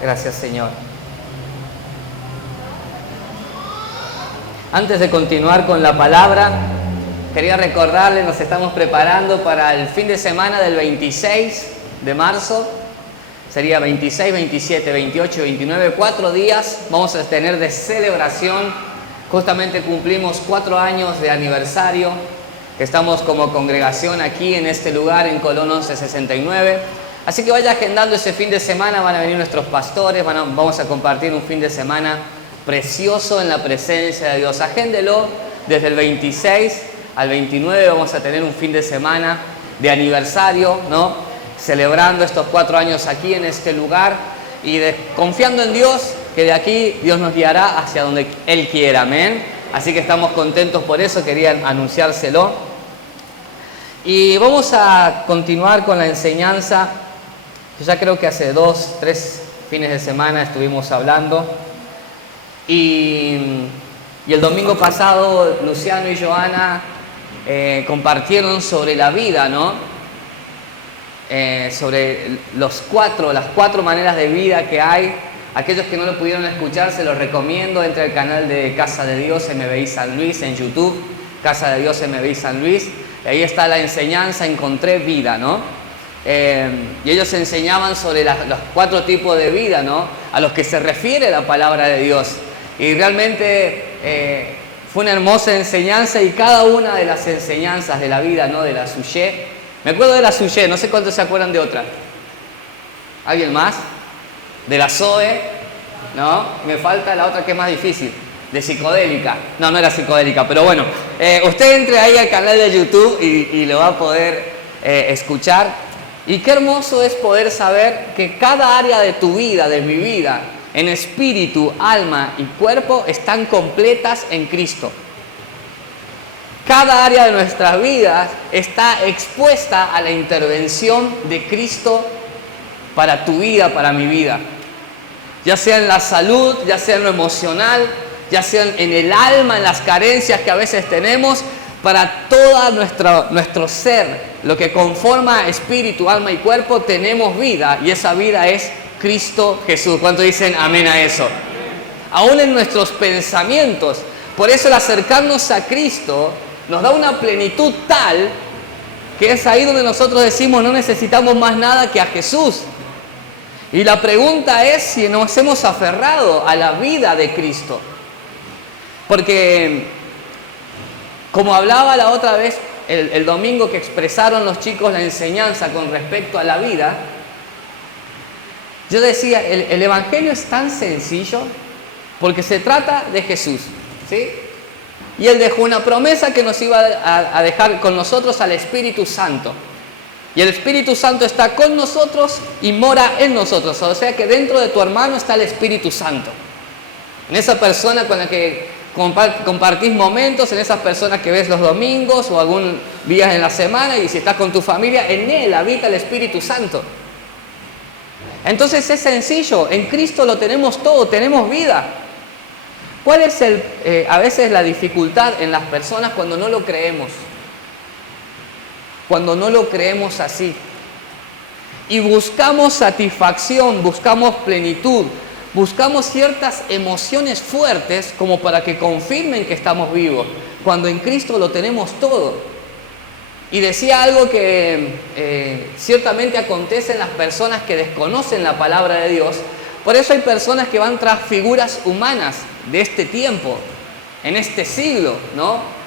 Gracias, Señor. Antes de continuar con la palabra, quería recordarles, nos estamos preparando para el fin de semana del 26 de marzo. Sería 26, 27, 28, 29, 4 días vamos a tener de celebración. Justamente cumplimos 4 años de aniversario. Estamos como congregación aquí en este lugar, en Colón 1169. Así que vaya agendando ese fin de semana, van a venir nuestros pastores, vamos a compartir un fin de semana precioso en la presencia de Dios. Agéndelo desde el 26 al 29, vamos a tener un fin de semana de aniversario, ¿no? Celebrando estos 4 años aquí en este lugar y confiando en Dios, que de aquí Dios nos guiará hacia donde Él quiera, amén. Así que estamos contentos por eso, quería anunciárselo. Y vamos a continuar con la enseñanza. Yo ya creo que hace 2, 3 fines de semana estuvimos hablando. Y el domingo pasado Luciano y Joana compartieron sobre la vida, ¿no? Sobre las 4 maneras de vida que hay. Aquellos que no lo pudieron escuchar, se los recomiendo. Entre al canal de Casa de Dios MBI San Luis en YouTube, Casa de Dios MBI San Luis, y ahí está la enseñanza Encontré Vida, ¿no? Y ellos enseñaban sobre los 4 tipos de vida, ¿no? A los que se refiere la palabra de Dios. Y realmente fue una hermosa enseñanza, y cada una de las enseñanzas de la vida, ¿no? De la Suyé. Me acuerdo de la Suyé, no sé cuántos se acuerdan de otra. ¿Alguien más? De la Zoe, ¿no? Me falta la otra que es más difícil, de psicodélica. No era psicodélica, pero bueno. Usted entre ahí al canal de YouTube y lo va a poder escuchar. Y qué hermoso es poder saber que cada área de tu vida, de mi vida, en espíritu, alma y cuerpo, están completas en Cristo. Cada área de nuestras vidas está expuesta a la intervención de Cristo para tu vida, para mi vida. Ya sea en la salud, ya sea en lo emocional, ya sea en el alma, en las carencias que a veces tenemos, para todo nuestro ser, lo que conforma espíritu, alma y cuerpo, tenemos vida, y esa vida es Cristo Jesús. ¿Cuántos dicen amén a eso? Aún en nuestros pensamientos. Por eso el acercarnos a Cristo nos da una plenitud tal que es ahí donde nosotros decimos no necesitamos más nada que a Jesús. Y la pregunta es si nos hemos aferrado a la vida de Cristo. Porque, como hablaba la otra vez, el domingo que expresaron los chicos la enseñanza con respecto a la vida, yo decía, el Evangelio es tan sencillo porque se trata de Jesús, ¿sí? Y Él dejó una promesa que nos iba a dejar con nosotros al Espíritu Santo. Y el Espíritu Santo está con nosotros y mora en nosotros. O sea que dentro de tu hermano está el Espíritu Santo. En esa persona con la que compartís momentos, en esas personas que ves los domingos o algún día en la semana, y si estás con tu familia, en Él habita el Espíritu Santo. Entonces es sencillo, en Cristo lo tenemos todo, tenemos vida. ¿Cuál es a veces la dificultad en las personas cuando no lo creemos? Cuando no lo creemos así. Y buscamos satisfacción, buscamos plenitud, buscamos ciertas emociones fuertes como para que confirmen que estamos vivos, cuando en Cristo lo tenemos todo. Y decía algo que ciertamente acontece en las personas que desconocen la palabra de Dios. Por eso hay personas que van tras figuras humanas de este tiempo, en este siglo, ¿no?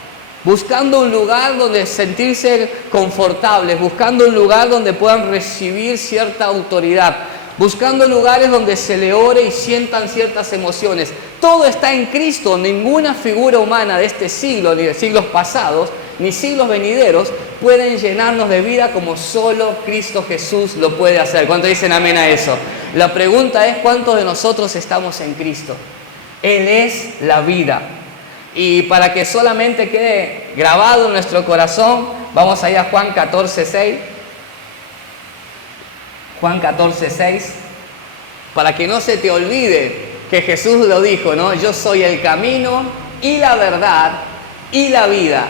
Buscando un lugar donde sentirse confortables, buscando un lugar donde puedan recibir cierta autoridad, buscando lugares donde se le ore y sientan ciertas emociones. Todo está en Cristo, ninguna figura humana de este siglo, ni de siglos pasados, ni siglos venideros, pueden llenarnos de vida como solo Cristo Jesús lo puede hacer. ¿Cuántos dicen amén a eso? La pregunta es, ¿cuántos de nosotros estamos en Cristo? Él es la vida. Y para que solamente quede grabado en nuestro corazón, vamos a ir a Juan 14:6. Juan 14:6. Para que no se te olvide que Jesús lo dijo, ¿no? Yo soy el camino y la verdad y la vida.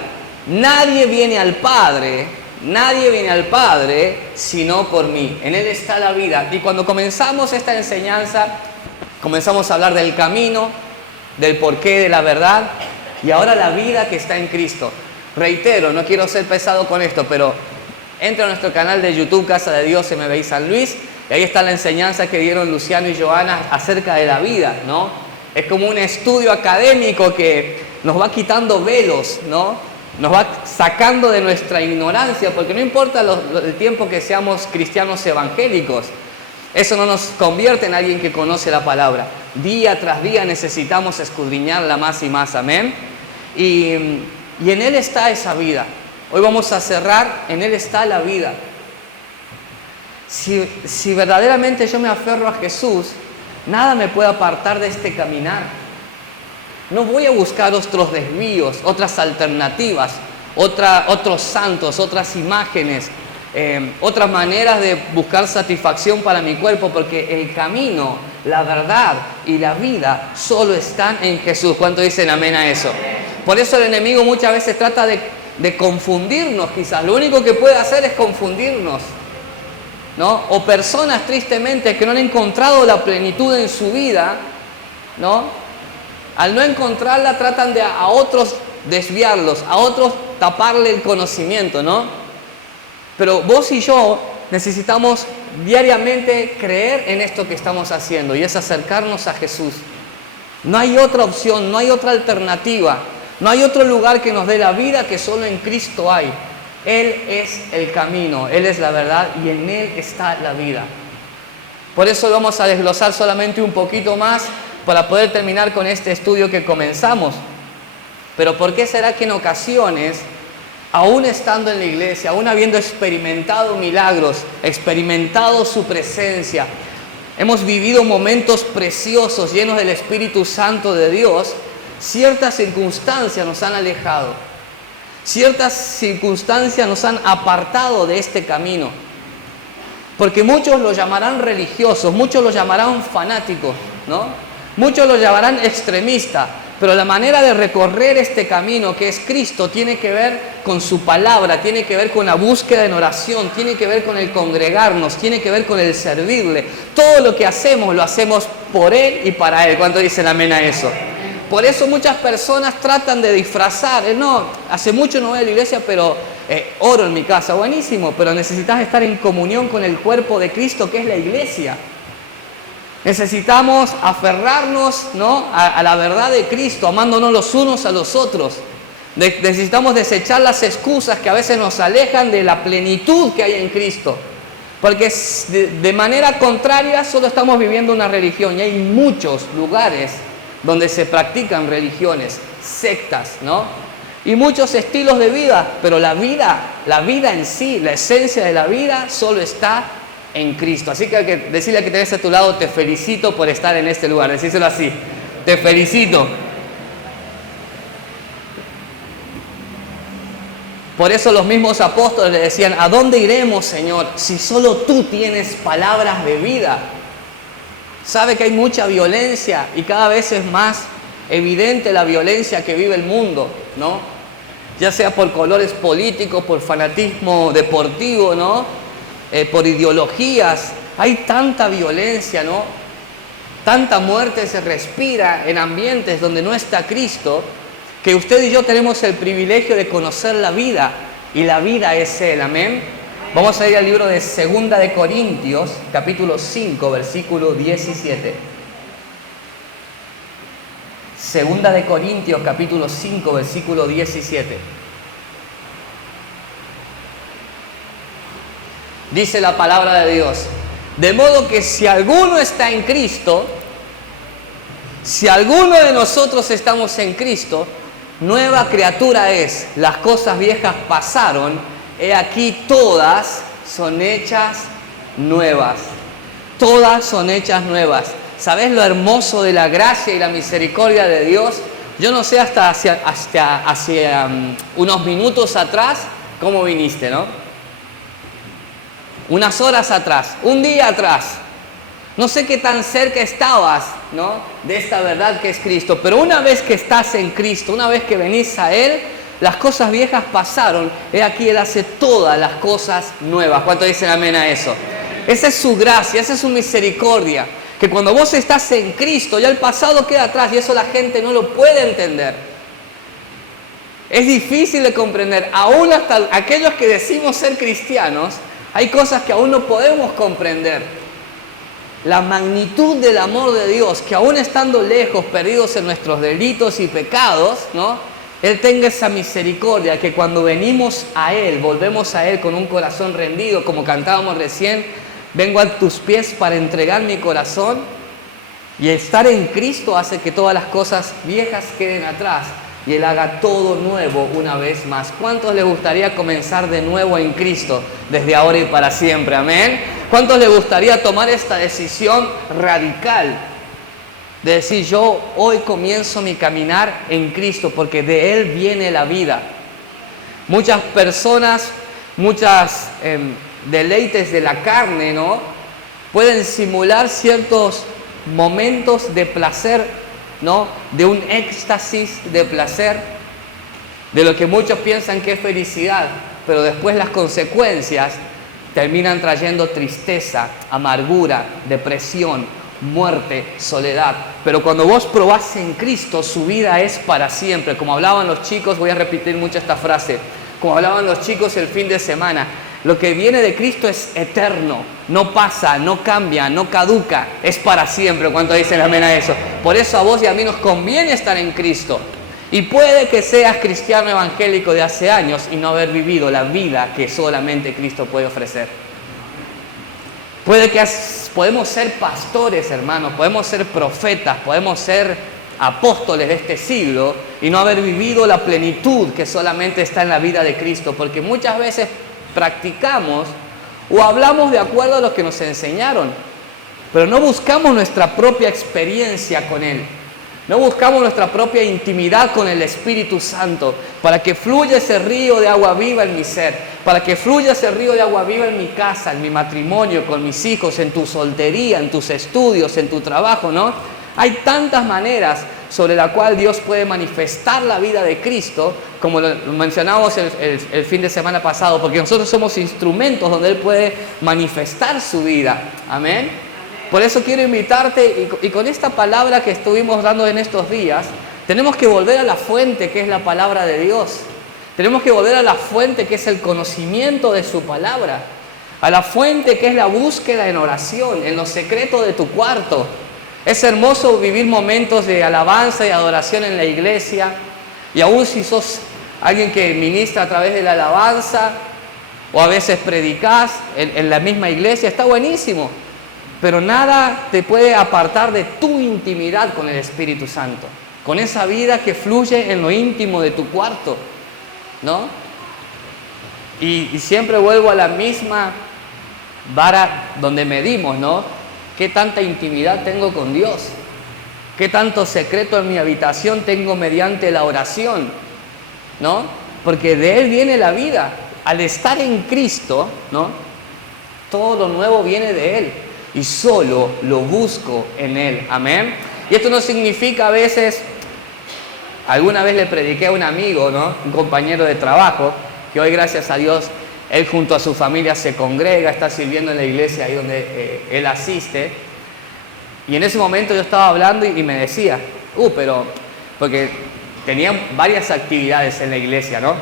Nadie viene al Padre Nadie viene al Padre sino por mí. En Él está la vida. Y cuando comenzamos esta enseñanza, comenzamos a hablar del camino, del porqué, de la verdad, y ahora la vida que está en Cristo. Reitero, no quiero ser pesado con esto, pero entra a nuestro canal de YouTube, Casa de Dios MBI San Luis, y ahí está la enseñanza que dieron Luciano y Joana acerca de la vida, ¿no? Es como un estudio académico que nos va quitando velos, ¿no? Nos va sacando de nuestra ignorancia, porque no importa el tiempo que seamos cristianos evangélicos, eso no nos convierte en alguien que conoce la palabra. Día tras día necesitamos escudriñarla más y más, amén. Y en Él está esa vida. Hoy vamos a cerrar, en Él está la vida. Si verdaderamente yo me aferro a Jesús, nada me puede apartar de este caminar. No voy a buscar otros desvíos, otras alternativas, otros santos, otras imágenes, otras maneras de buscar satisfacción para mi cuerpo, porque el camino, la verdad y la vida solo están en Jesús. ¿Cuánto dicen amén a eso? Por eso el enemigo muchas veces trata de confundirnos, quizás. Lo único que puede hacer es confundirnos, ¿no? O personas tristemente que no han encontrado la plenitud en su vida, ¿no? Al no encontrarla tratan de a otros desviarlos, a otros taparle el conocimiento, ¿no? Pero vos y yo necesitamos diariamente creer en esto que estamos haciendo, y es acercarnos a Jesús. No hay otra opción, no hay otra alternativa, no hay otro lugar que nos dé la vida que solo en Cristo hay. Él es el camino, Él es la verdad y en Él está la vida. Por eso vamos a desglosar solamente un poquito más para poder terminar con este estudio que comenzamos. Pero ¿por qué será que en ocasiones, aún estando en la iglesia, aún habiendo experimentado milagros, experimentado su presencia, hemos vivido momentos preciosos llenos del Espíritu Santo de Dios, ciertas circunstancias nos han alejado, ciertas circunstancias nos han apartado de este camino? Porque muchos lo llamarán religiosos, muchos lo llamarán fanáticos, ¿no? Muchos lo llamarán extremista, pero la manera de recorrer este camino que es Cristo tiene que ver con su palabra, tiene que ver con la búsqueda en oración, tiene que ver con el congregarnos, tiene que ver con el servirle. Todo lo que hacemos lo hacemos por Él y para Él. ¿Cuántos dicen amén a eso? Por eso muchas personas tratan de disfrazar. No, hace mucho no voy a la iglesia, pero oro en mi casa. Buenísimo, pero necesitas estar en comunión con el cuerpo de Cristo, que es la iglesia. Necesitamos aferrarnos, ¿no?, a la verdad de Cristo, amándonos los unos a los otros. Necesitamos desechar las excusas que a veces nos alejan de la plenitud que hay en Cristo. Porque de manera contraria solo estamos viviendo una religión, y hay muchos lugares donde se practican religiones, sectas, ¿no? Y muchos estilos de vida, pero la vida en sí, la esencia de la vida solo está en Cristo. Así que hay que decirle a que tenés a tu lado: te felicito por estar en este lugar. Decíselo así: te felicito. Por eso los mismos apóstoles le decían: ¿a dónde iremos, Señor, si solo tú tienes palabras de vida? Sabe que hay mucha violencia y cada vez es más evidente la violencia que vive el mundo, ¿no? Ya sea por colores políticos, por fanatismo deportivo, ¿no? Por ideologías. Hay tanta violencia, ¿no? Tanta muerte se respira en ambientes donde no está Cristo, que usted y yo tenemos el privilegio de conocer la vida, y la vida es Él, amén. Vamos a ir al libro de Segunda de Corintios, capítulo 5, versículo 17. Segunda de Corintios, capítulo 5, versículo 17. Dice la palabra de Dios: de modo que si alguno está en Cristo, si alguno de nosotros estamos en Cristo, nueva criatura es. Las cosas viejas pasaron, he aquí todas son hechas nuevas. Todas son hechas nuevas. ¿Sabes lo hermoso de la gracia y la misericordia de Dios? Yo no sé hasta hacia unos minutos atrás cómo viniste, ¿no? Unas horas atrás, un día atrás. No sé qué tan cerca estabas, ¿no?, de esta verdad que es Cristo. Pero una vez que estás en Cristo, una vez que venís a Él, las cosas viejas pasaron, he aquí Él hace todas las cosas nuevas. ¿Cuántos dicen amén a eso? Esa es su gracia, esa es su misericordia. Que cuando vos estás en Cristo, ya el pasado queda atrás y eso la gente no lo puede entender. Es difícil de comprender. Aún hasta aquellos que decimos ser cristianos, hay cosas que aún no podemos comprender. La magnitud del amor de Dios, que aún estando lejos, perdidos en nuestros delitos y pecados, ¿no? Él tenga esa misericordia, que cuando venimos a Él, volvemos a Él con un corazón rendido, como cantábamos recién, vengo a tus pies para entregar mi corazón. Y estar en Cristo hace que todas las cosas viejas queden atrás y Él haga todo nuevo una vez más. ¿Cuántos les gustaría comenzar de nuevo en Cristo desde ahora y para siempre? Amén. ¿Cuántos les gustaría tomar esta decisión radical de decir, yo hoy comienzo mi caminar en Cristo porque de Él viene la vida? Muchas personas, muchas deleites de la carne, ¿no? Pueden simular ciertos momentos de placer, ¿no? De un éxtasis de placer, de lo que muchos piensan que es felicidad, pero después las consecuencias terminan trayendo tristeza, amargura, depresión, muerte, soledad. Pero cuando vos probás en Cristo, su vida es para siempre. Como hablaban los chicos, voy a repetir mucho esta frase, como hablaban los chicos el fin de semana, lo que viene de Cristo es eterno, no pasa, no cambia, no caduca, es para siempre. ¿Cuánto dicen amén a eso? Por eso a vos y a mí nos conviene estar en Cristo. Y puede que seas cristiano evangélico de hace años y no haber vivido la vida que solamente Cristo puede ofrecer. Puede que podemos ser pastores, hermanos, podemos ser profetas, podemos ser apóstoles de este siglo y no haber vivido la plenitud que solamente está en la vida de Cristo, porque muchas veces practicamos o hablamos de acuerdo a lo que nos enseñaron, pero no buscamos nuestra propia experiencia con Él, no buscamos nuestra propia intimidad con el Espíritu Santo, para que fluya ese río de agua viva en mi ser, para que fluya ese río de agua viva en mi casa, en mi matrimonio, con mis hijos, en tu soltería, en tus estudios, en tu trabajo, ¿no? Hay tantas maneras sobre la cual Dios puede manifestar la vida de Cristo, como lo mencionábamos el fin de semana pasado, porque nosotros somos instrumentos donde Él puede manifestar su vida. Amén. Por eso quiero invitarte, y con esta palabra que estuvimos dando en estos días, tenemos que volver a la fuente que es la palabra de Dios. Tenemos que volver a la fuente que es el conocimiento de su palabra, a la fuente que es la búsqueda en oración, en lo secreto de tu cuarto. Es hermoso vivir momentos de alabanza y adoración en la iglesia, y aún si sos alguien que ministra a través de la alabanza o a veces predicás en la misma iglesia, está buenísimo, pero nada te puede apartar de tu intimidad con el Espíritu Santo, con esa vida que fluye en lo íntimo de tu cuarto, ¿no? Y siempre vuelvo a la misma vara donde medimos, ¿no? ¿Qué tanta intimidad tengo con Dios? ¿Qué tanto secreto en mi habitación tengo mediante la oración? ¿No? Porque de Él viene la vida. Al estar en Cristo, ¿no? Todo lo nuevo viene de Él. Y solo lo busco en Él. Amén. Y esto no significa a veces... Alguna vez le prediqué a un amigo, ¿no? Un compañero de trabajo, que hoy, gracias a Dios, él junto a su familia se congrega, está sirviendo en la iglesia ahí donde él asiste. Y en ese momento yo estaba hablando y me decía, pero... Porque tenía varias actividades en la iglesia, ¿no?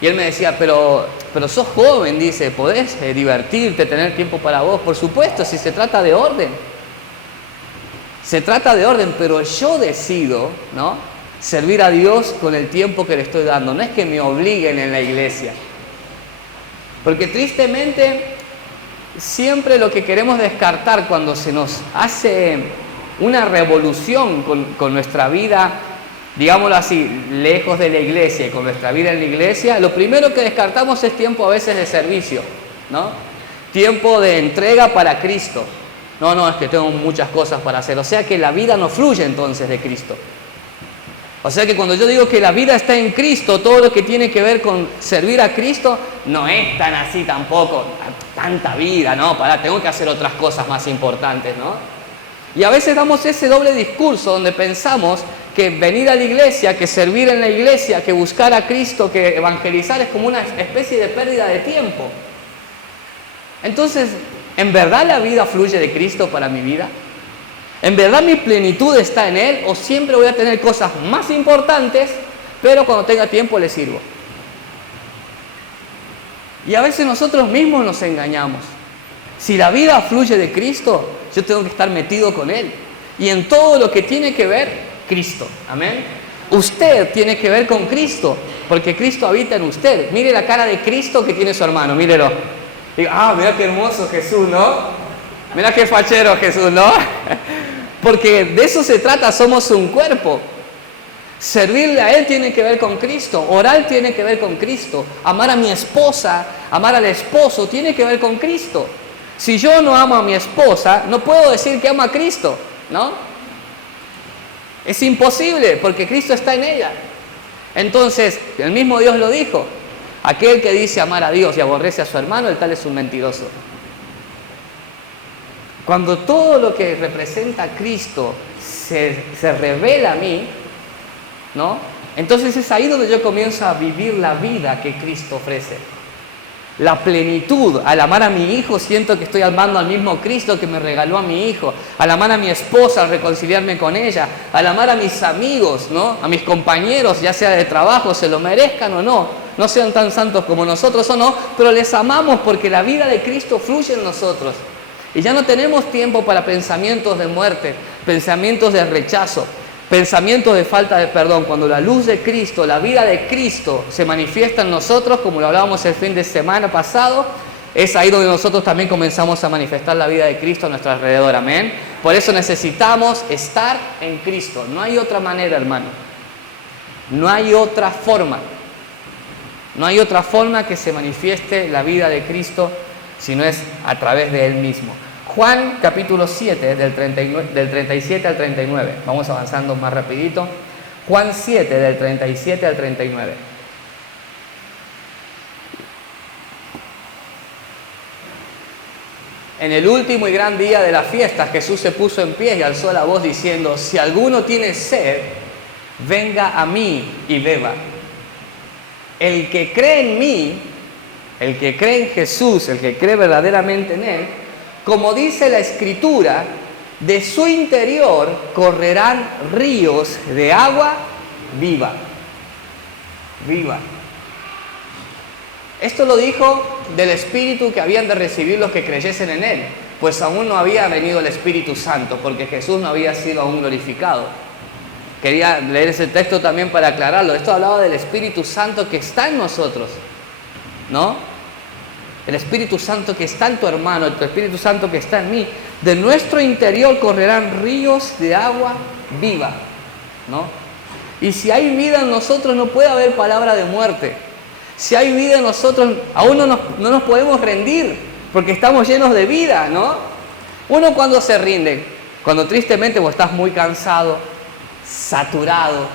Y él me decía, pero sos joven, dice, podés divertirte, tener tiempo para vos. Por supuesto, si se trata de orden. Se trata de orden, pero yo decido, ¿no? Servir a Dios con el tiempo que le estoy dando. No es que me obliguen en la iglesia. Porque tristemente siempre lo que queremos descartar cuando se nos hace una revolución con nuestra vida, digámoslo así, lejos de la iglesia y con nuestra vida en la iglesia, lo primero que descartamos es tiempo a veces de servicio, ¿no? Tiempo de entrega para Cristo. No, es que tengo muchas cosas para hacer. O sea que la vida no fluye entonces de Cristo. O sea que cuando yo digo que la vida está en Cristo, todo lo que tiene que ver con servir a Cristo, no es tan así tampoco, tanta vida, ¿no? Tengo que hacer otras cosas más importantes, ¿no? Y a veces damos ese doble discurso donde pensamos que venir a la iglesia, que servir en la iglesia, que buscar a Cristo, que evangelizar es como una especie de pérdida de tiempo. Entonces, ¿en verdad la vida fluye de Cristo para mi vida? ¿En verdad mi plenitud está en Él? ¿O siempre voy a tener cosas más importantes, pero cuando tenga tiempo le sirvo? Y a veces nosotros mismos nos engañamos. Si la vida fluye de Cristo, yo tengo que estar metido con Él. Y en todo lo que tiene que ver, Cristo. Amén. Usted tiene que ver con Cristo, porque Cristo habita en usted. Mire la cara de Cristo que tiene su hermano, mírelo. Diga, mira qué hermoso Jesús, ¿no? Mira qué fachero Jesús, ¿no? Porque de eso se trata, somos un cuerpo. Servirle a Él tiene que ver con Cristo, orar tiene que ver con Cristo, amar a mi esposa, amar al esposo tiene que ver con Cristo. Si yo no amo a mi esposa, no puedo decir que amo a Cristo, ¿no? Es imposible, porque Cristo está en ella. Entonces, el mismo Dios lo dijo, aquel que dice amar a Dios y aborrece a su hermano, el tal es un mentiroso. Cuando todo lo que representa a Cristo se revela a mí, ¿no? Entonces es ahí donde yo comienzo a vivir la vida que Cristo ofrece. La plenitud. Al amar a mi hijo siento que estoy amando al mismo Cristo que me regaló a mi hijo. Al amar a mi esposa, al reconciliarme con ella. Al amar a mis amigos, ¿no? A mis compañeros, ya sea de trabajo, se lo merezcan o no. No sean tan santos como nosotros o no, pero les amamos porque la vida de Cristo fluye en nosotros. Y ya no tenemos tiempo para pensamientos de muerte, pensamientos de rechazo, pensamientos de falta de perdón. Cuando la luz de Cristo, la vida de Cristo se manifiesta en nosotros, como lo hablábamos el fin de semana pasado, es ahí donde nosotros también comenzamos a manifestar la vida de Cristo a nuestro alrededor. Amén. Por eso necesitamos estar en Cristo. No hay otra manera, hermano. No hay otra forma. No hay otra forma que se manifieste la vida de Cristo si no es a través de Él mismo. Juan capítulo 7, del 37 al 39. Vamos avanzando más rapidito. Juan 7, del 37 al 39. En el último y gran día de la fiesta, Jesús se puso en pie y alzó la voz diciendo: si alguno tiene sed, venga a mí y beba. El que cree en mí, el que cree en Jesús, el que cree verdaderamente en Él, como dice la Escritura, de su interior correrán ríos de agua viva. Viva. Esto lo dijo del Espíritu que habían de recibir los que creyesen en Él, pues aún no había venido el Espíritu Santo, porque Jesús no había sido aún glorificado. Quería leer ese texto también para aclararlo. Esto hablaba del Espíritu Santo que está en nosotros, ¿no? El Espíritu Santo que está en tu hermano, el Espíritu Santo que está en mí. De nuestro interior correrán ríos de agua viva, ¿no? Y si hay vida en nosotros, no puede haber palabra de muerte. Si hay vida en nosotros, aún no nos podemos rendir, porque estamos llenos de vida, ¿no? Uno cuando se rinde, cuando tristemente vos estás muy cansado, saturado,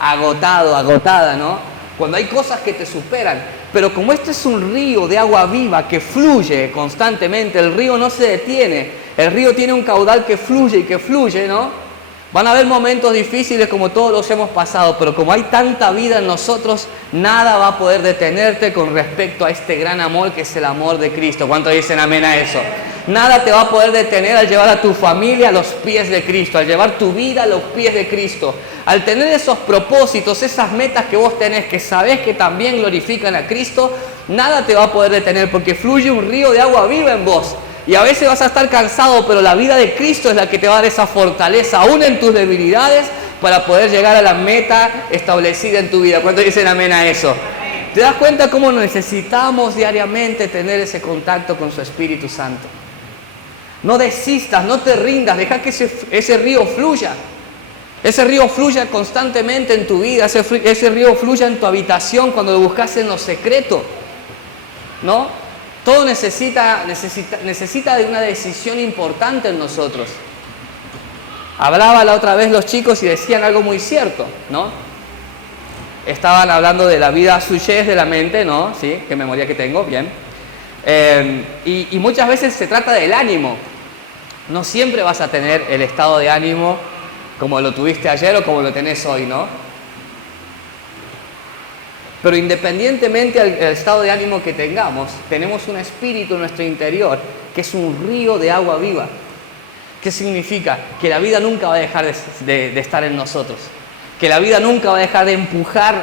agotado, agotada, ¿no? Cuando hay cosas que te superan. Pero como este es un río de agua viva que fluye constantemente, el río no se detiene, el río tiene un caudal que fluye y que fluye, ¿no? Van a haber momentos difíciles como todos los hemos pasado, pero como hay tanta vida en nosotros, nada va a poder detenerte con respecto a este gran amor que es el amor de Cristo. ¿Cuántos dicen amén a eso? Nada te va a poder detener al llevar a tu familia a los pies de Cristo, al llevar tu vida a los pies de Cristo, al tener esos propósitos, esas metas que vos tenés, que sabés que también glorifican a Cristo, nada te va a poder detener porque fluye un río de agua viva en vos. Y a veces vas a estar cansado, pero la vida de Cristo es la que te va a dar esa fortaleza, aún en tus debilidades, para poder llegar a la meta establecida en tu vida. ¿Cuántos dicen amén a eso? ¿Te das cuenta cómo necesitamos diariamente tener ese contacto con su Espíritu Santo? No desistas, no te rindas, deja que ese río fluya. Ese río fluya constantemente en tu vida, ese río fluya en tu habitación cuando lo buscas en lo secreto, ¿no? Todo necesita de una decisión importante en nosotros. Hablaba la otra vez los chicos y decían algo muy cierto, ¿no? Estaban hablando de la vida suyez de la mente, ¿no? Sí, qué memoria que tengo, bien. Y muchas veces se trata del ánimo. No siempre vas a tener el estado de ánimo como lo tuviste ayer o como lo tenés hoy, ¿no? Pero independientemente del estado de ánimo que tengamos, tenemos un espíritu en nuestro interior que es un río de agua viva. ¿Qué significa? Que la vida nunca va a dejar de estar en nosotros. Que la vida nunca va a dejar de empujar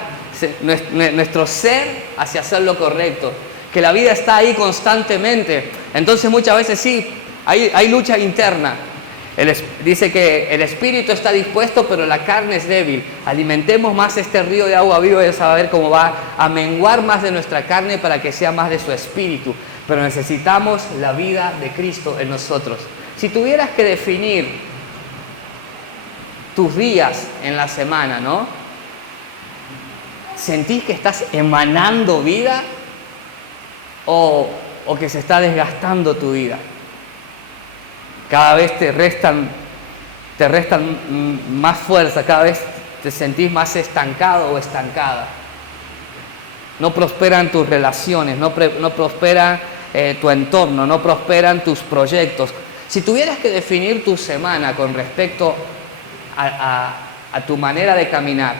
nuestro ser hacia hacer lo correcto. Que la vida está ahí constantemente. Entonces muchas veces sí, hay lucha interna. Dice que el espíritu está dispuesto, pero la carne es débil. Alimentemos más este río de agua viva y vas a ver cómo va a menguar más de nuestra carne para que sea más de su espíritu. Pero necesitamos la vida de Cristo en nosotros. Si tuvieras que definir tus días en la semana, ¿no? ¿Sentís que estás emanando vida o que se está desgastando tu vida? Cada vez te restan más fuerza, cada vez te sentís más estancado o estancada. No prosperan tus relaciones, no prospera tu entorno, no prosperan tus proyectos. Si tuvieras que definir tu semana con respecto a tu manera de caminar,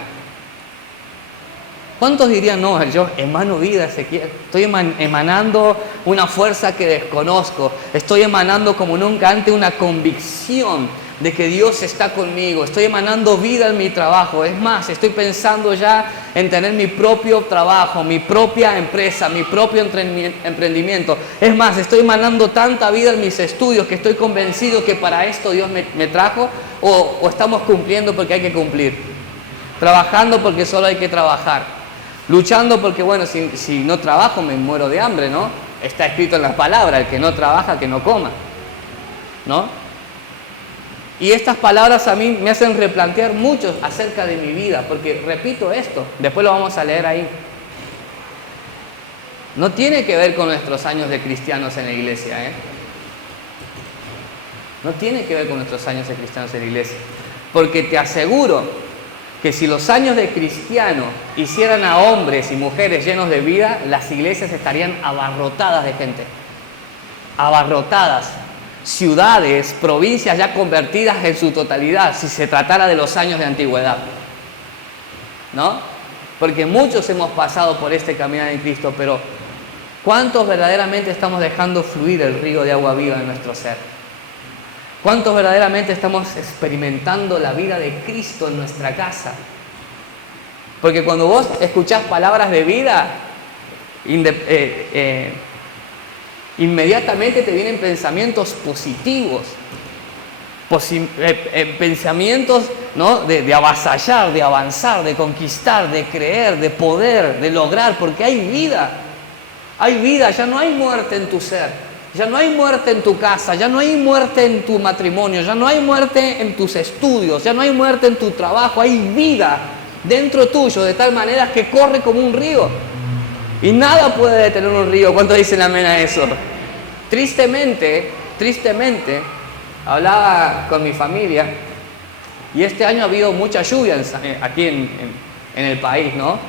¿cuántos dirían, no, yo emano vida, Ezequiel? Estoy emanando una fuerza que desconozco. Estoy emanando como nunca antes una convicción de que Dios está conmigo. Estoy emanando vida en mi trabajo. Es más, estoy pensando ya en tener mi propio trabajo, mi propia empresa, mi propio emprendimiento. Es más, estoy emanando tanta vida en mis estudios que estoy convencido que para esto Dios me trajo. O estamos cumpliendo porque hay que cumplir. Trabajando porque solo hay que trabajar. Luchando porque, bueno, si no trabajo me muero de hambre, ¿no? Está escrito en la palabra, el que no trabaja, que no coma, ¿no? Y estas palabras a mí me hacen replantear mucho acerca de mi vida, porque repito esto, después lo vamos a leer ahí. No tiene que ver con nuestros años de cristianos en la iglesia, ¿eh? No tiene que ver con nuestros años de cristianos en la iglesia, porque te aseguro que si los años de cristiano hicieran a hombres y mujeres llenos de vida, las iglesias estarían abarrotadas de gente. Abarrotadas. Ciudades, provincias ya convertidas en su totalidad, si se tratara de los años de antigüedad. ¿No? Porque muchos hemos pasado por este caminar en Cristo, pero ¿cuántos verdaderamente estamos dejando fluir el río de agua viva en nuestro ser? ¿Cuántos verdaderamente estamos experimentando la vida de Cristo en nuestra casa? Porque cuando vos escuchás palabras de vida, inmediatamente te vienen pensamientos positivos, pensamientos, ¿no? de avasallar, de avanzar, de conquistar, de creer, de poder, de lograr, porque hay vida, ya no hay muerte en tu ser. Ya no hay muerte en tu casa, ya no hay muerte en tu matrimonio, ya no hay muerte en tus estudios, ya no hay muerte en tu trabajo, hay vida dentro tuyo de tal manera que corre como un río. Y nada puede detener un río. ¿Cuántos dicen amén a eso? Tristemente, hablaba con mi familia y este año ha habido mucha lluvia aquí en el país, ¿no?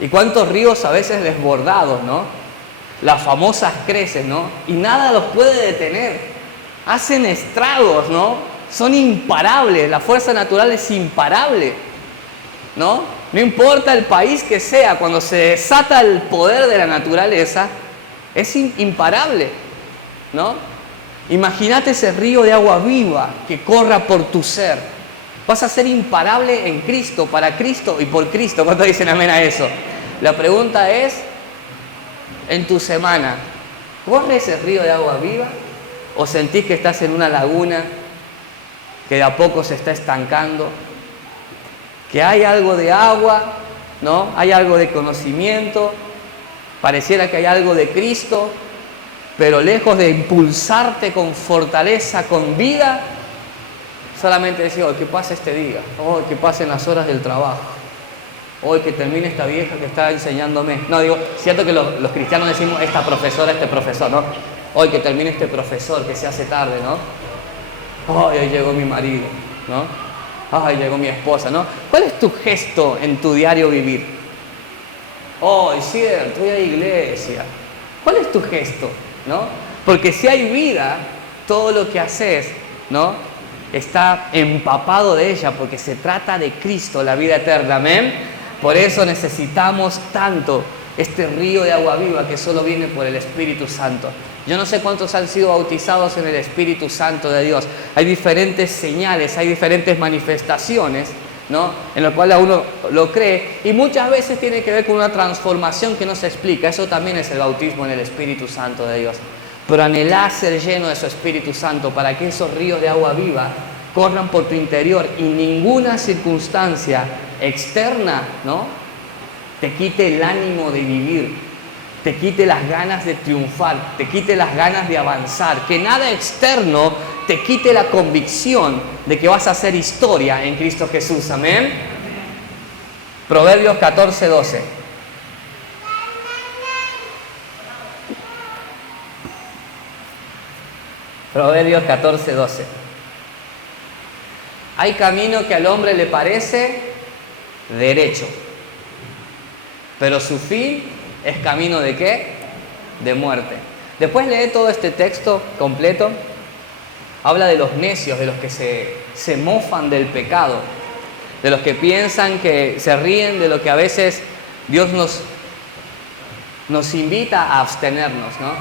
Y cuántos ríos a veces desbordados, ¿no? Las famosas creces, ¿no? Y nada los puede detener. Hacen estragos, ¿no? Son imparables. La fuerza natural es imparable, ¿no? No importa el país que sea, cuando se desata el poder de la naturaleza, es imparable, ¿no? Imagínate ese río de agua viva que corra por tu ser. Vas a ser imparable en Cristo, para Cristo y por Cristo. ¿Cuántos dicen amén a eso? La pregunta es, en tu semana, ¿corre ese río de agua viva? ¿O sentís que estás en una laguna que de a poco se está estancando? Que hay algo de agua, ¿no? Hay algo de conocimiento, pareciera que hay algo de Cristo, pero lejos de impulsarte con fortaleza, con vida, solamente decís, oh, que pase este día, oh, que pasen las horas del trabajo. Hoy que termine esta vieja que está enseñándome. No, digo, cierto que los cristianos decimos esta profesora, este profesor, ¿no? Hoy que termine este profesor que se hace tarde, ¿no? Hoy llegó mi marido, ¿no? Ay, llegó mi esposa, ¿no? ¿Cuál es tu gesto en tu diario vivir? Oh, es cierto, voy a la iglesia. ¿Cuál es tu gesto, no? Porque si hay vida, todo lo que haces, ¿no? está empapado de ella, porque se trata de Cristo, la vida eterna, amén. Por eso necesitamos tanto este río de agua viva que solo viene por el Espíritu Santo. Yo no sé cuántos han sido bautizados en el Espíritu Santo de Dios. Hay diferentes señales, hay diferentes manifestaciones, ¿no?, en lo cual a uno lo cree, y muchas veces tiene que ver con una transformación que no se explica. Eso también es el bautismo en el Espíritu Santo de Dios. Pero anhelá ser lleno de su Espíritu Santo para que esos ríos de agua viva corran por tu interior y ninguna circunstancia externa, ¿no?, te quite el ánimo de vivir, te quite las ganas de triunfar, te quite las ganas de avanzar. Que nada externo te quite la convicción de que vas a hacer historia en Cristo Jesús, amén. Proverbios 14:12. Proverbios 14:12. Hay camino que al hombre le parece derecho, pero su fin es camino ¿de qué? De muerte. Después lee todo este texto completo. Habla de los necios, de los que se mofan del pecado, de los que piensan, que se ríen de lo que a veces Dios nos invita a abstenernos, ¿no?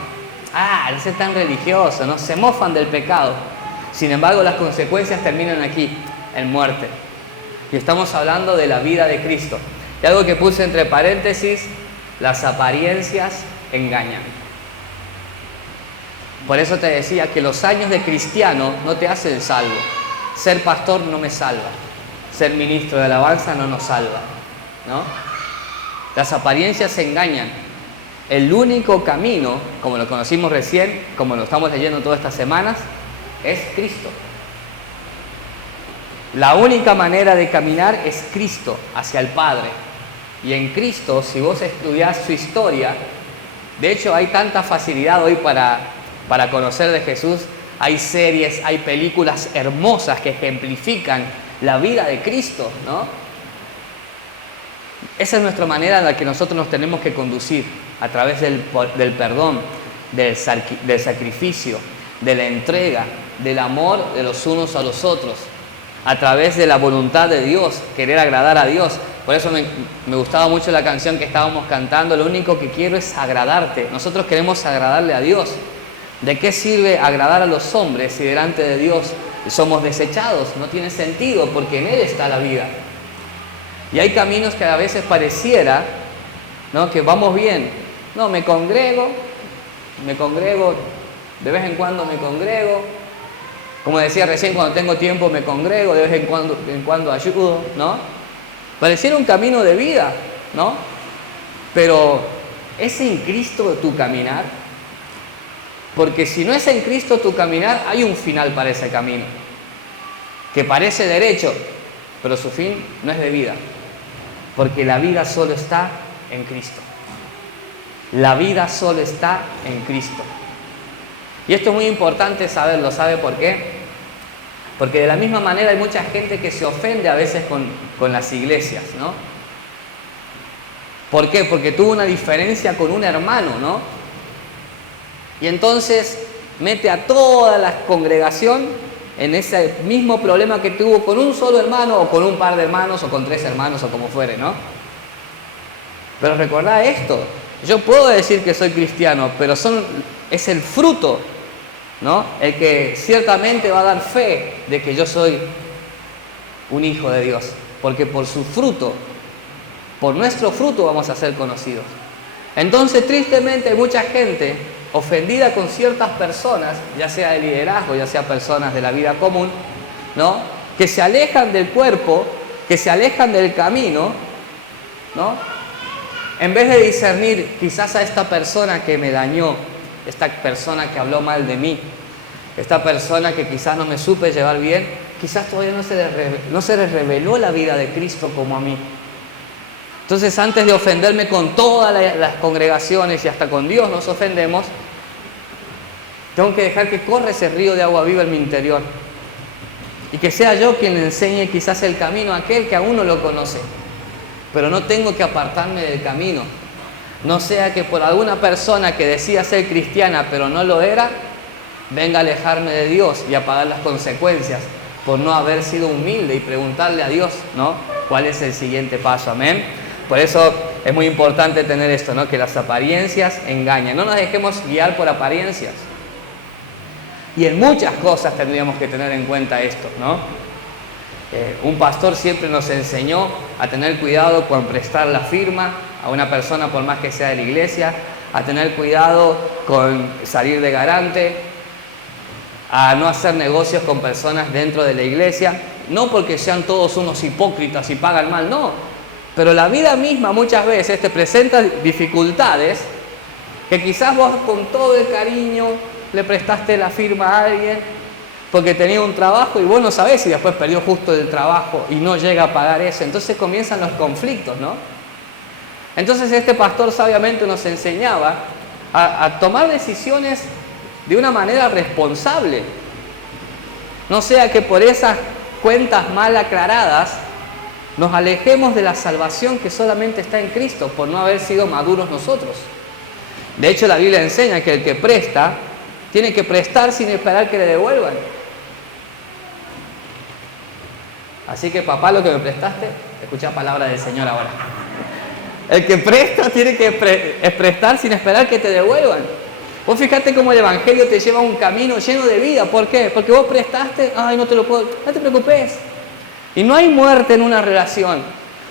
No ser tan religioso, ¿no? Se mofan del pecado. Sin embargo, las consecuencias terminan aquí, en muerte. Y estamos hablando de la vida de Cristo. Y algo que puse entre paréntesis: las apariencias engañan. Por eso te decía que los años de cristiano no te hacen salvo. Ser pastor no me salva. Ser ministro de alabanza no nos salva, ¿no? Las apariencias engañan. El único camino, como lo conocimos recién, como lo estamos leyendo todas estas semanas, es Cristo. La única manera de caminar es Cristo, hacia el Padre. Y en Cristo, si vos estudiás su historia, de hecho hay tanta facilidad hoy para conocer de Jesús. Hay series, hay películas hermosas que ejemplifican la vida de Cristo, ¿no? Esa es nuestra manera en la que nosotros nos tenemos que conducir, a través del perdón, del sacrificio, de la entrega, del amor de los unos a los otros, a través de la voluntad de Dios, querer agradar a Dios. Por eso me gustaba mucho la canción que estábamos cantando: lo único que quiero es agradarte. Nosotros queremos agradarle a Dios. ¿De qué sirve agradar a los hombres si delante de Dios somos desechados? No tiene sentido, porque en Él está la vida. Y hay caminos que a veces pareciera, ¿no?, que vamos bien. No, me congrego, de vez en cuando me congrego. Como decía recién, cuando tengo tiempo me congrego, de vez en cuando ayudo, ¿no? Pareciera un camino de vida, ¿no? Pero ¿es en Cristo tu caminar? Porque si no es en Cristo tu caminar, hay un final para ese camino, que parece derecho, pero su fin no es de vida. Porque la vida solo está en Cristo. La vida solo está en Cristo. Y esto es muy importante saberlo. ¿Sabe por qué? Porque de la misma manera hay mucha gente que se ofende a veces con las iglesias, ¿no? ¿Por qué? Porque tuvo una diferencia con un hermano, ¿no? Y entonces mete a toda la congregación en ese mismo problema que tuvo con un solo hermano, o con un par de hermanos, o con 3 hermanos, o como fuere, ¿no? Pero recordad esto: yo puedo decir que soy cristiano, pero es el fruto, ¿no?, el que ciertamente va a dar fe de que yo soy un hijo de Dios. Porque por su fruto, por nuestro fruto vamos a ser conocidos. Entonces, tristemente, hay mucha gente ofendida con ciertas personas, ya sea de liderazgo, ya sea personas de la vida común, ¿no?, que se alejan del cuerpo, que se alejan del camino, ¿no?, en vez de discernir: quizás a esta persona que me dañó, esta persona que habló mal de mí, esta persona que quizás no me supe llevar bien, quizás todavía no se les reveló la vida de Cristo como a mí. Entonces, antes de ofenderme con todas las congregaciones, y hasta con Dios nos ofendemos, tengo que dejar que corra ese río de agua viva en mi interior, y que sea yo quien le enseñe quizás el camino a aquel que aún no lo conoce. Pero no tengo que apartarme del camino. No sea que por alguna persona que decía ser cristiana pero no lo era, venga a alejarme de Dios y a pagar las consecuencias. por no haber sido humilde y preguntarle a Dios, ¿no? ¿Cuál es el siguiente paso? Amén. Por eso es muy importante tener esto, ¿no? Que las apariencias engañan. No nos dejemos guiar por apariencias. Y en muchas cosas tendríamos que tener en cuenta esto, ¿no? Un pastor siempre nos enseñó a tener cuidado con prestar la firma a una persona por más que sea de la iglesia, a tener cuidado con salir de garante, a no hacer negocios con personas dentro de la iglesia, no porque sean todos unos hipócritas y pagan mal, no, pero la vida misma muchas veces te presenta dificultades que quizás vos con todo el cariño le prestaste la firma a alguien porque tenía un trabajo y vos no sabés si después perdió justo el trabajo y no llega a pagar eso, entonces comienzan los conflictos, ¿no? Entonces este pastor sabiamente nos enseñaba a tomar decisiones de una manera responsable. No sea que por esas cuentas mal aclaradas nos alejemos de la salvación que solamente está en Cristo por no haber sido maduros nosotros. De hecho, la Biblia enseña que el que presta tiene que prestar sin esperar que le devuelvan. Así que papá, lo que me prestaste, escucha palabra del Señor ahora. El que presta tiene que prestar sin esperar que te devuelvan. Vos fíjate cómo el Evangelio te lleva a un camino lleno de vida. ¿Por qué? Porque vos prestaste, ay, no te lo puedo, no te preocupes. Y no hay muerte en una relación.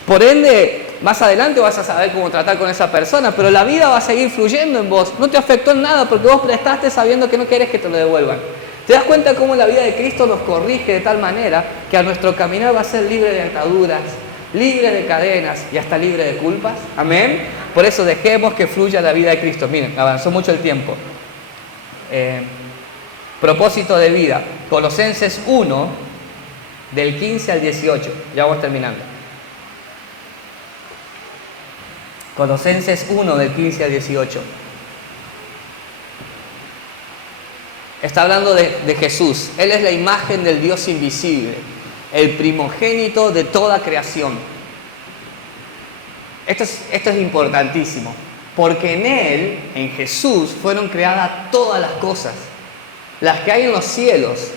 Por ende, más adelante vas a saber cómo tratar con esa persona, pero la vida va a seguir fluyendo en vos. No te afectó en nada porque vos prestaste sabiendo que no querés que te lo devuelvan. ¿Te das cuenta cómo la vida de Cristo nos corrige de tal manera que a nuestro caminar va a ser libre de ataduras, libre de cadenas y hasta libre de culpas? Amén. Por eso dejemos que fluya la vida de Cristo. Miren, avanzó mucho el tiempo. Propósito de vida. Colosenses 1, del 15 al 18. Ya vamos terminando. Colosenses 1, del 15 al 18. Está hablando de Jesús. Él es la imagen del Dios invisible, el primogénito de toda creación. Esto es importantísimo, porque en Él, en Jesús, fueron creadas todas las cosas, las que hay en los cielos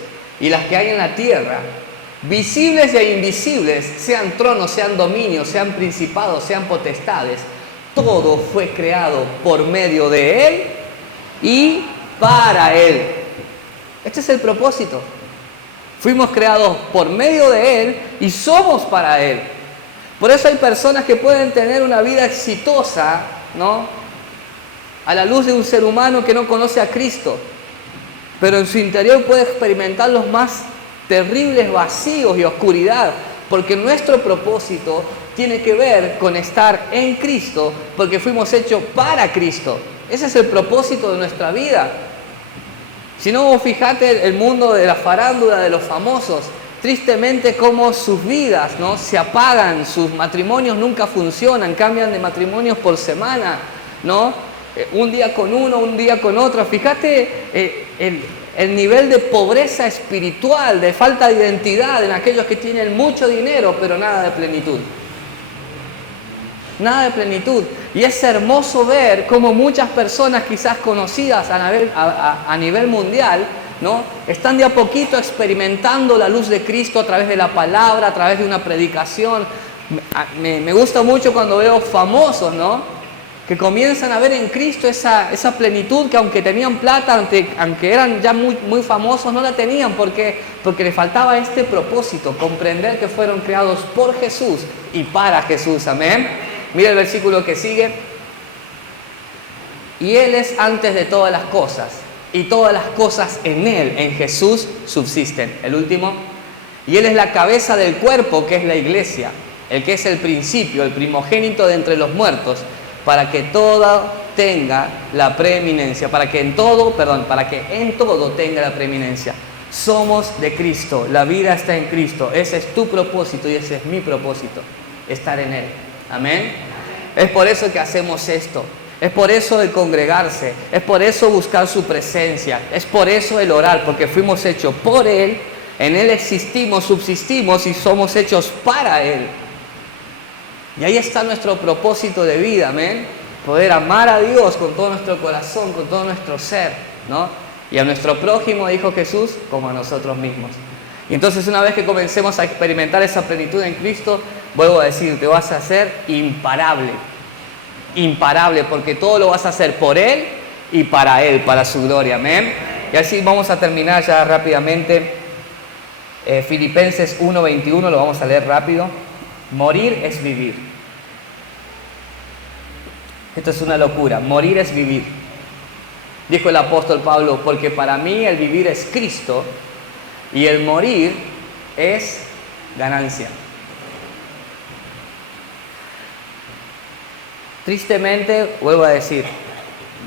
y las que hay en la tierra, visibles e invisibles, sean tronos, sean dominios, sean principados, sean potestades. Todo fue creado por medio de Él y para Él. Este es el propósito. Fuimos creados por medio de Él y somos para Él. Por eso hay personas que pueden tener una vida exitosa, ¿no? A la luz de un ser humano que no conoce a Cristo, pero en su interior puede experimentar los más terribles vacíos y oscuridad, porque nuestro propósito tiene que ver con estar en Cristo, porque fuimos hechos para Cristo. Ese es el propósito de nuestra vida. Si no, vos fijate el mundo de la farándula, de los famosos, tristemente cómo sus vidas, ¿no?, se apagan, sus matrimonios nunca funcionan, cambian de matrimonios por semana, ¿no? Un día con uno, un día con otro. Fíjate el nivel de pobreza espiritual, de falta de identidad en aquellos que tienen mucho dinero, pero nada de plenitud. Nada de plenitud. Y es hermoso ver cómo muchas personas quizás conocidas a nivel mundial, ¿no?, están de a poquito experimentando la luz de Cristo a través de la palabra, a través de una predicación. Me gusta mucho cuando veo famosos, ¿no?, que comienzan a ver en Cristo esa plenitud que aunque tenían plata, aunque eran ya muy famosos, no la tenían. Porque les faltaba este propósito, comprender que fueron creados por Jesús y para Jesús. Amén. Mira el versículo que sigue. Y Él es antes de todas las cosas, y todas las cosas en Él, en Jesús, subsisten. El último. Y Él es la cabeza del cuerpo, que es la iglesia, el que es el principio, el primogénito de entre los muertos, para que todo tenga la preeminencia, para que en todo tenga la preeminencia. Somos de Cristo, la vida está en Cristo. Ese es tu propósito y ese es mi propósito, estar en Él. Amén. Es por eso que hacemos esto. Es por eso el congregarse, es por eso buscar su presencia, es por eso el orar, porque fuimos hechos por Él, en Él existimos, subsistimos y somos hechos para Él. Y ahí está nuestro propósito de vida, amén. Poder amar a Dios con todo nuestro corazón, con todo nuestro ser, ¿no? Y a nuestro prójimo, dijo Jesús, como a nosotros mismos. Y entonces una vez que comencemos a experimentar esa plenitud en Cristo, vuelvo a decir, te vas a hacer imparable. Imparable, porque todo lo vas a hacer por Él y para Él, para su gloria. Amén. Y así vamos a terminar ya rápidamente. Filipenses 1:21, lo vamos a leer rápido. Morir es vivir. Esto es una locura. Morir es vivir. Dijo el apóstol Pablo, porque para mí el vivir es Cristo y el morir es ganancia. Tristemente, vuelvo a decir,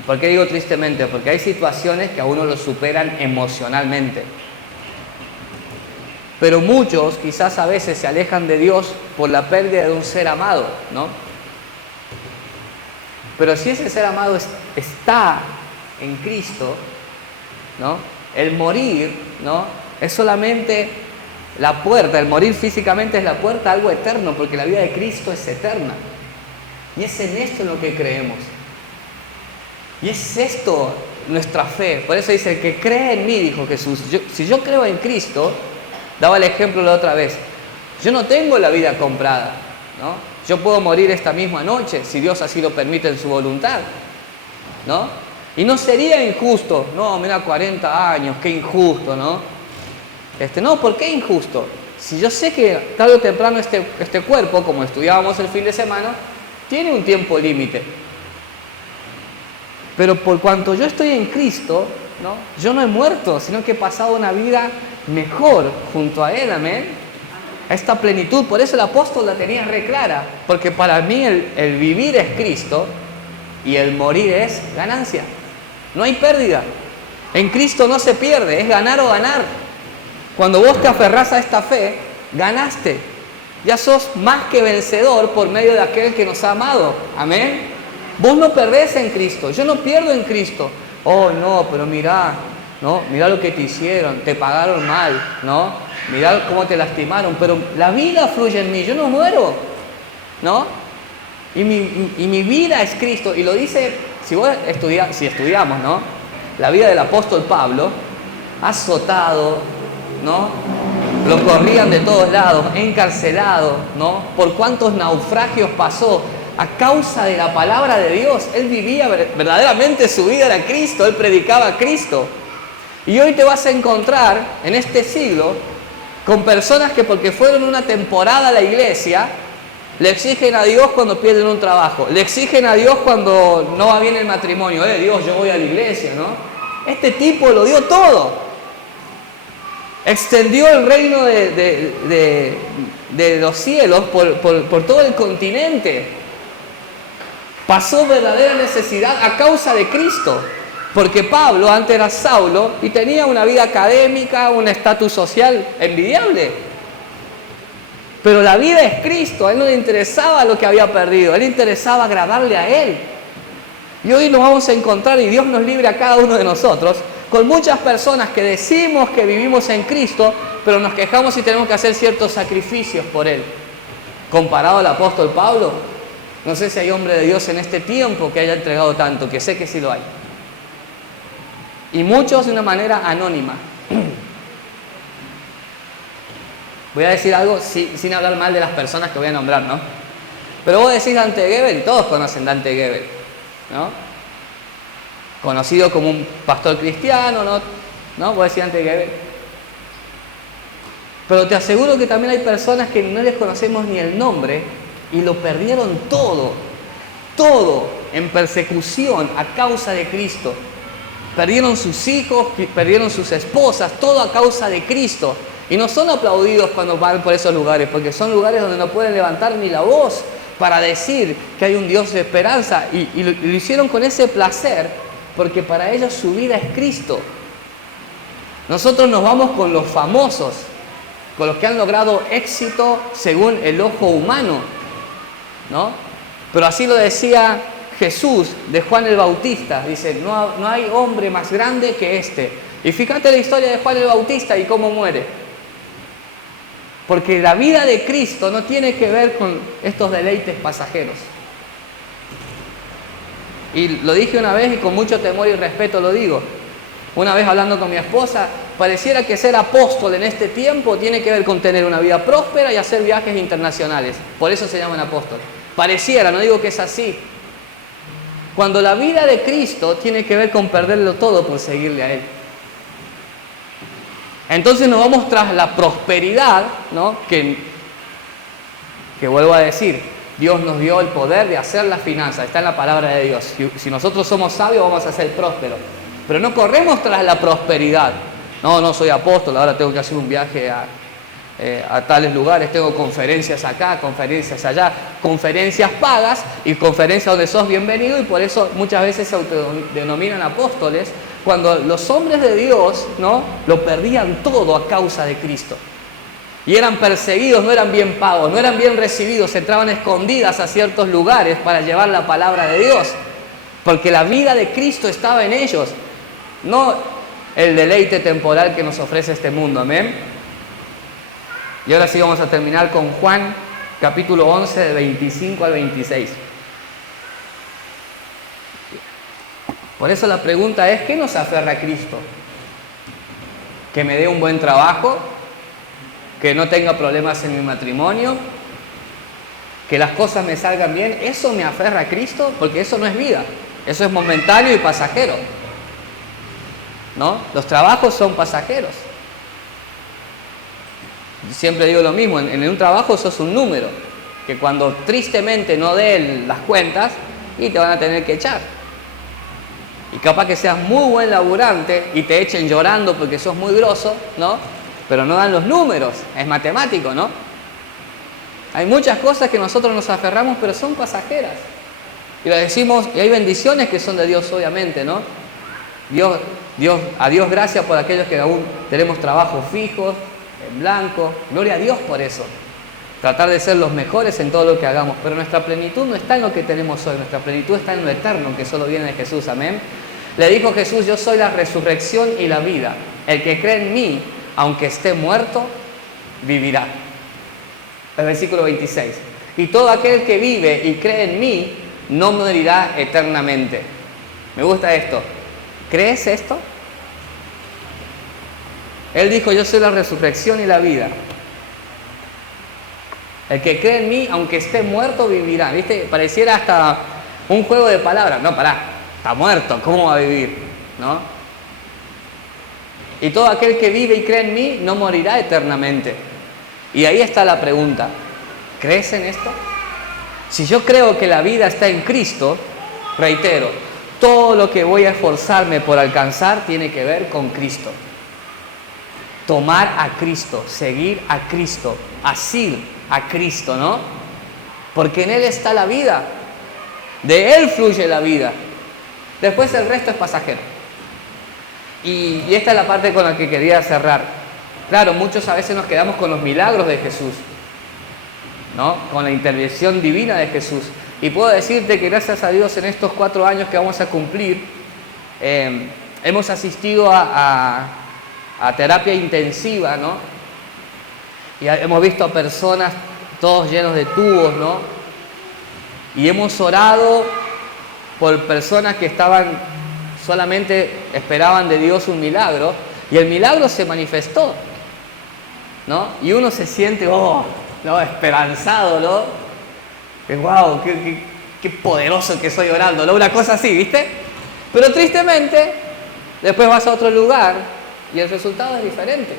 ¿por qué digo tristemente? Porque hay situaciones que a uno lo superan emocionalmente. Pero muchos quizás a veces se alejan de Dios por la pérdida de un ser amado, ¿no? Pero si ese ser amado está en Cristo, ¿no? El morir, ¿no? Es solamente la puerta, el morir físicamente es la puerta a algo eterno, porque la vida de Cristo es eterna. Y es en esto en lo que creemos. Y es esto nuestra fe. Por eso dice, el que cree en mí, dijo Jesús. Si yo creo en Cristo, daba el ejemplo la otra vez, yo no tengo la vida comprada, ¿no? Yo puedo morir esta misma noche, si Dios así lo permite en su voluntad, ¿no? Y no sería injusto, no, mira, 40 años, qué injusto, ¿no? No, ¿por qué injusto? Si yo sé que tarde o temprano este cuerpo, como estudiábamos el fin de semana, tiene un tiempo límite. Pero por cuanto yo estoy en Cristo, ¿no? Yo no he muerto, sino que he pasado una vida mejor junto a Él, amén. Esta plenitud, por eso el apóstol la tenía re clara, porque para mí el vivir es Cristo y el morir es ganancia. No hay pérdida. En Cristo no se pierde, es ganar o ganar. Cuando vos te aferrás a esta fe, ganaste. Ya sos más que vencedor por medio de aquel que nos ha amado. Amén. Vos no perdés en Cristo, yo no pierdo en Cristo. Oh, no, pero mirá, ¿no? Mirá lo que te hicieron, te pagaron mal, ¿no? Mirá cómo te lastimaron, pero la vida fluye en mí, yo no muero, ¿no? Y mi vida es Cristo. Y lo dice, si estudiamos, ¿no? La vida del apóstol Pablo, azotado, ¿no? Lo corrían de todos lados, encarcelado, ¿no? Por cuántos naufragios pasó a causa de la palabra de Dios. Él vivía verdaderamente, su vida era Cristo, él predicaba a Cristo. Y hoy te vas a encontrar en este siglo con personas que porque fueron una temporada a la iglesia, le exigen a Dios cuando pierden un trabajo, le exigen a Dios cuando no va bien el matrimonio. Dios, yo voy a la iglesia, ¿no? Este tipo lo dio todo. Extendió el reino de los cielos por todo el continente. Pasó verdadera necesidad a causa de Cristo. Porque Pablo antes era Saulo y tenía una vida académica, un estatus social envidiable. Pero la vida es Cristo, a él no le interesaba lo que había perdido, a él le interesaba agradarle a Él. Y hoy nos vamos a encontrar, y Dios nos libre a cada uno de nosotros, con muchas personas que decimos que vivimos en Cristo, pero nos quejamos y tenemos que hacer ciertos sacrificios por Él. Comparado al apóstol Pablo, no sé si hay hombre de Dios en este tiempo que haya entregado tanto, que sé que sí lo hay. Y muchos de una manera anónima. Voy a decir algo sin hablar mal de las personas que voy a nombrar, ¿no? Pero vos decís Dante Gebel y todos conocen Dante Gebel, ¿no? Conocido como un pastor cristiano, ¿no? Vos decís Dante Gebel. Pero te aseguro que también hay personas que no les conocemos ni el nombre y lo perdieron todo en persecución a causa de Cristo. Perdieron sus hijos, perdieron sus esposas, todo a causa de Cristo. Y no son aplaudidos cuando van por esos lugares, porque son lugares donde no pueden levantar ni la voz para decir que hay un Dios de esperanza. Y lo hicieron con ese placer, porque para ellos su vida es Cristo. Nosotros nos vamos con los famosos, con los que han logrado éxito según el ojo humano, ¿no? Pero así lo decía Jesús de Juan el Bautista. Dice, no hay hombre más grande que este. Y fíjate la historia de Juan el Bautista y cómo muere. Porque la vida de Cristo no tiene que ver con estos deleites pasajeros. Y lo dije una vez y con mucho temor y respeto lo digo. Una vez hablando con mi esposa, pareciera que ser apóstol en este tiempo tiene que ver con tener una vida próspera y hacer viajes internacionales. Por eso se llaman apóstol. Pareciera, no digo que es así. Cuando la vida de Cristo tiene que ver con perderlo todo por seguirle a Él. Entonces nos vamos tras la prosperidad, ¿no? Que vuelvo a decir, Dios nos dio el poder de hacer las finanzas, está en la palabra de Dios. Si nosotros somos sabios vamos a ser prósperos, pero no corremos tras la prosperidad. No soy apóstol, ahora tengo que hacer un viaje a tales lugares, tengo conferencias acá, conferencias allá, conferencias pagas y conferencias donde sos bienvenido, y por eso muchas veces se autodenominan apóstoles, cuando los hombres de Dios, ¿no?, lo perdían todo a causa de Cristo. Y eran perseguidos, no eran bien pagos, no eran bien recibidos, entraban escondidas a ciertos lugares para llevar la palabra de Dios, porque la vida de Cristo estaba en ellos, no el deleite temporal que nos ofrece este mundo, amén. Y ahora sí vamos a terminar con Juan, capítulo 11, de 25 al 26. Por eso la pregunta es, ¿qué nos aferra a Cristo? ¿Que me dé un buen trabajo? ¿Que no tenga problemas en mi matrimonio? ¿Que las cosas me salgan bien? ¿Eso me aferra a Cristo? Porque eso no es vida. Eso es momentáneo y pasajero, ¿no? Los trabajos son pasajeros. Siempre digo lo mismo, en un trabajo sos un número, que cuando tristemente no den las cuentas, y te van a tener que echar. Y capaz que seas muy buen laburante y te echen llorando porque sos muy grosso, ¿no? Pero no dan los números, es matemático, ¿no? Hay muchas cosas que nosotros nos aferramos, pero son pasajeras. Y lo decimos, y hay bendiciones que son de Dios, obviamente, ¿no? A Dios gracias por aquellos que aún tenemos trabajos fijos, en blanco. Gloria a Dios por eso. Tratar de ser los mejores en todo lo que hagamos. Pero nuestra plenitud no está en lo que tenemos hoy, nuestra plenitud está en lo eterno, que solo viene de Jesús, amén. Le dijo Jesús, yo soy la resurrección y la vida. El que cree en mí, aunque esté muerto, vivirá. El versículo 26. Y todo aquel que vive y cree en mí, no morirá eternamente. Me gusta esto. ¿Crees esto? Él dijo, yo soy la resurrección y la vida. El que cree en mí, aunque esté muerto, vivirá. ¿Viste? Pareciera hasta un juego de palabras. No, pará, está muerto, ¿cómo va a vivir? ¿No? Y todo aquel que vive y cree en mí, no morirá eternamente. Y ahí está la pregunta. ¿Crees en esto? Si yo creo que la vida está en Cristo, reitero, todo lo que voy a esforzarme por alcanzar tiene que ver con Cristo. Tomar a Cristo, seguir a Cristo, asir a Cristo, ¿no? Porque en Él está la vida. De Él fluye la vida. Después el resto es pasajero. Y esta es la parte con la que quería cerrar. Claro, muchos a veces nos quedamos con los milagros de Jesús, ¿no? Con la intervención divina de Jesús. Y puedo decirte que gracias a Dios en estos 4 años que vamos a cumplir, hemos asistido a terapia intensiva, ¿no? Y hemos visto a personas todos llenos de tubos, ¿no? Y hemos orado por personas que solamente esperaban de Dios un milagro, y el milagro se manifestó, ¿no? Y uno se siente, ¿no?, esperanzado, ¿no? Que wow, qué poderoso que soy orando, ¿no? Una cosa así, ¿viste? Pero tristemente, después vas a otro lugar y el resultado es diferente.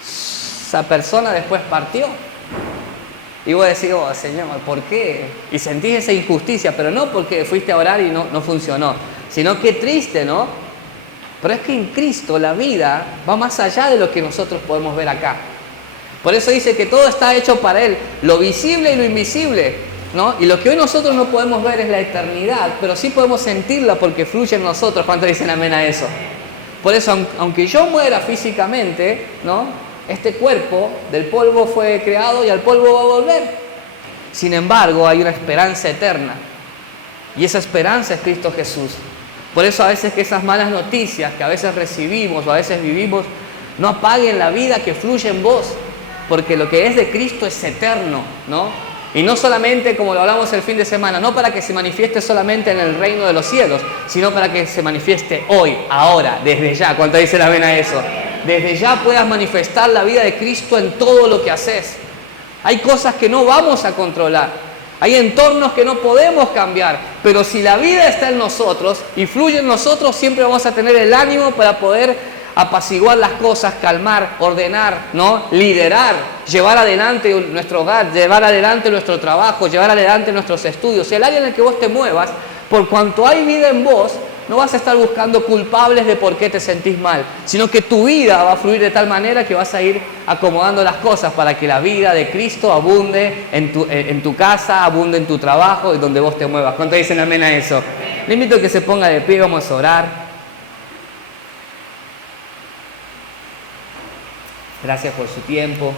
Esa persona después partió. Y vos decís, oh, Señor, ¿por qué? Y sentís esa injusticia, pero no porque fuiste a orar y no funcionó, sino que triste, ¿no? Pero es que en Cristo la vida va más allá de lo que nosotros podemos ver acá. Por eso dice que todo está hecho para Él, lo visible y lo invisible, ¿no? Y lo que hoy nosotros no podemos ver es la eternidad, pero sí podemos sentirla porque fluye en nosotros. ¿Cuántos dicen amén a eso? Por eso, aunque yo muera físicamente, ¿no?, este cuerpo del polvo fue creado y al polvo va a volver. Sin embargo, hay una esperanza eterna. Y esa esperanza es Cristo Jesús. Por eso a veces que esas malas noticias que a veces recibimos o a veces vivimos, no apaguen la vida que fluye en vos. Porque lo que es de Cristo es eterno, ¿no? Y no solamente, como lo hablamos el fin de semana, no para que se manifieste solamente en el reino de los cielos, sino para que se manifieste hoy, ahora, desde ya. ¿Cuánto dice la amén a eso? Desde ya puedas manifestar la vida de Cristo en todo lo que haces. Hay cosas que no vamos a controlar. Hay entornos que no podemos cambiar. Pero si la vida está en nosotros y fluye en nosotros, siempre vamos a tener el ánimo para poder apaciguar las cosas, calmar, ordenar, ¿no? Liderar, llevar adelante nuestro hogar, llevar adelante nuestro trabajo, llevar adelante nuestros estudios. El área en el que vos te muevas, por cuanto hay vida en vos, no vas a estar buscando culpables de por qué te sentís mal, sino que tu vida va a fluir de tal manera que vas a ir acomodando las cosas para que la vida de Cristo abunde en tu casa, abunde en tu trabajo y donde vos te muevas. ¿Cuánto dicen amén a eso? Le invito a que se ponga de pie, vamos a orar. Gracias por su tiempo.